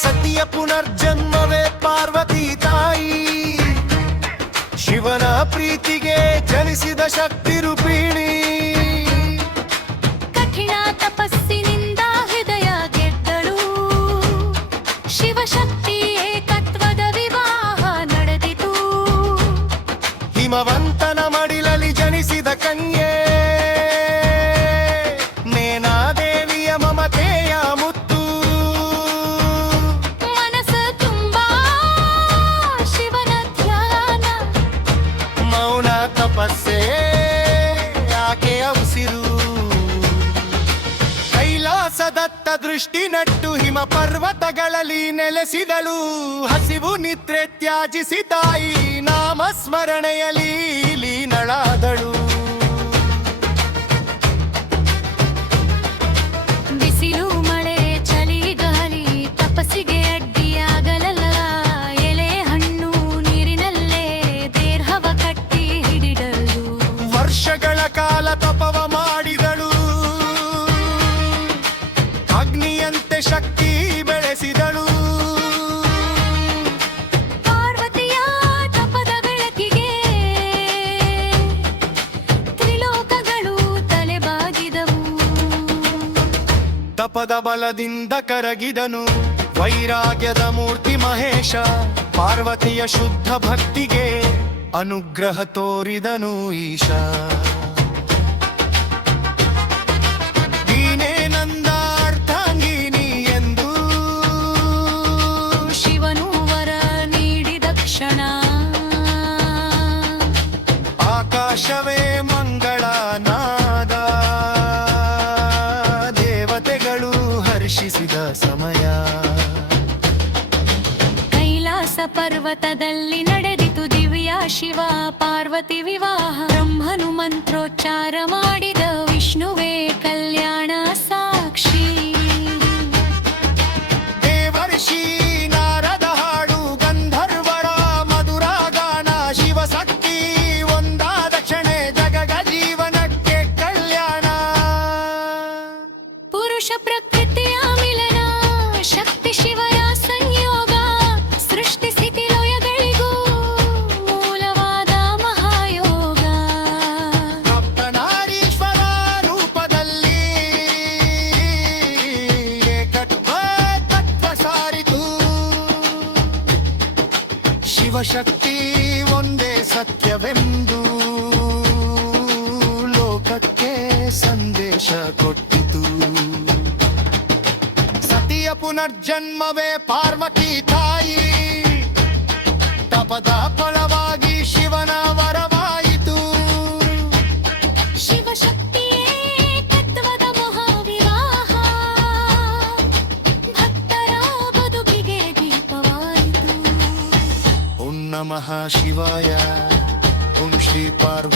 ಸತಿಯ ಪುನರ್ಜನ್ಮವೇ ಪಾರ್ವತಿ ತಾಯಿ, ಶಿವನ ಪ್ರೀತಿಗೆ ಜನಿಸಿದ ಶಕ್ತಿ ರೂಪಿಣಿ. ಕಠಿಣ ತಪಸ್ಸಿನಿಂದ ಹೃದಯ ಗೆದ್ದಳು, ಶಿವಶಕ್ತಿ ಏಕತ್ವದ ವಿವಾಹ ನಡೆದಿತು. ಹಿಮವಂತನ ಮಡಿಲಲ್ಲಿ ಜನಿಸಿದ ಕನ್ಯೆ, ಮೇನಾದೇವಿಯ ಮಮತೆಯ ಮುತ್ತು. ಮನಸ್ಸು ತುಂಬಾ ಶಿವನ ಧ್ಯಾನ, ಮೌನ ತಪಸ್ಸೆ ಆಕೆಯ ಉಸಿರು. ಕೈಲಾಸದತ್ತ ದೃಷ್ಟಿ ನಟ್ಟು ಹಿಮ ಪರ್ವತಗಳಲ್ಲಿ ನೆಲೆಸಿದಳು. ಹಸಿವು ನಿದ್ರೆ ತ್ಯಾಜಿಸಿ ತಾಯಿ ನಾಮಸ್ಮರಣೆಯಲ್ಲಿ ಲೀನಳಾದಳು. ಬಿಸಿಲು ಮಳೆ ಚಳಿ ಗಾಳಿ ತಪಸ್ಸಿಗೆ ಅಡ್ಡಿಯಾಗಲಲ್ಲ. ಎಲೆ ಹಣ್ಣು ನೀರಿನಲ್ಲೇ ದೇಹವ ಕಟ್ಟಿ ಹಿಡಿದಳು. ವರ್ಷಗಳ ಕಾಲ ತಪವ ಮಾಡಿದಳು, ಅಗ್ನಿಯಂತೆ ಶಕ್ತಿ ಬೆಳೆಸಿದಳು. ಪಾರ್ವತಿಯ ತಪದ ಬೆಳಕಿಗೆ ತ್ರಿಲೋಕಗಳು ತಲೆಬಾಗಿದವು. ತಪದ ಬಲದಿಂದ ಕರಗಿದನು ವೈರಾಗ್ಯದ ಮೂರ್ತಿ ಮಹೇಶ. ಪಾರ್ವತಿಯ ಶುದ್ಧ ಭಕ್ತಿಗೆ ಅನುಗ್ರಹ ತೋರಿದನು ಈಶ. ನೀನೇ ನಂದ ಅರ್ಥಾಂಗಿನಿ ಎಂದು ಶಿವನು ವರ ನೀಡಿದ ಕ್ಷಣ, ಆಕಾಶವೇ ಮಂಗಳನಾದ. ದೇವತೆಗಳು ಹರ್ಷಿಸಿದ ಸಮಯ. ಕೈಲಾಸ ಪರ್ವತದಲ್ಲಿ ನಡೆದಿತು ದಿವ್ಯ ಶಿವ ಪಾರ್ವತಿ ವಿವಾಹ. ಬ್ರಹ್ಮನು ಮಂತ್ರೋಚ್ಚಾರ ಮಾಡಿದ ವಿಷ್ಣುವೇ ಕಲ್ಯಾಣ ಸಾಕ್ಷಿ. ದೇವರ್ಷಿ ನಾರದ ಹಾಡು ಗಂಧರ್ವರ ಮಧುರಾಗಾನ. ಶಿವಶಕ್ತಿ ಒಂದಾದ ಕ್ಷಣ ಜಗಗ ಜೀವನಕ್ಕೆ ಕಲ್ಯಾಣ. ಪುರುಷ ಪ್ರಕೃತಿಯ ಮಿಲನ, ಶಕ್ತಿ ಶಿವರ ಸಂಯೋಗ. ಸೃಷ್ಟಿ ಸ್ಥಿತಿ ಲಯಗಳಿಗೂ ಮೂಲವಾದ ಮಹಾಯೋಗ. ಸಪ್ತನಾರೀಶ್ವರ ರೂಪದಲ್ಲಿ ಏಕತ್ವ ತತ್ವ ಸಾರಿತು. ಶಿವಶಕ್ತಿ ಒಂದೇ ಸತ್ಯವೆಂದು ಲೋಕಕ್ಕೆ ಸಂದೇಶ ಕೊಟ್ಟಿತು. ಸತಿಯ ಪುನರ್ಜನ್ಮವೇ ಪಾರ್ವತಿ ತಾಯಿ, ತಪದ ಫಲವಾಗಿ ಶಿವನ ವರವಾಯಿತು. ಶಿವಶಕ್ತಿಯೇ ತತ್ವದ ಮಹಾವಿವಾಹ, ಭಕ್ತರ ಬದುಕಿಗೆ ದೀಪವಾಯಿತು. ಓಂ ನಮಃ ಶಿವಾಯ. ಓಂ ಶ್ರೀ ಪಾರ್ವತಿ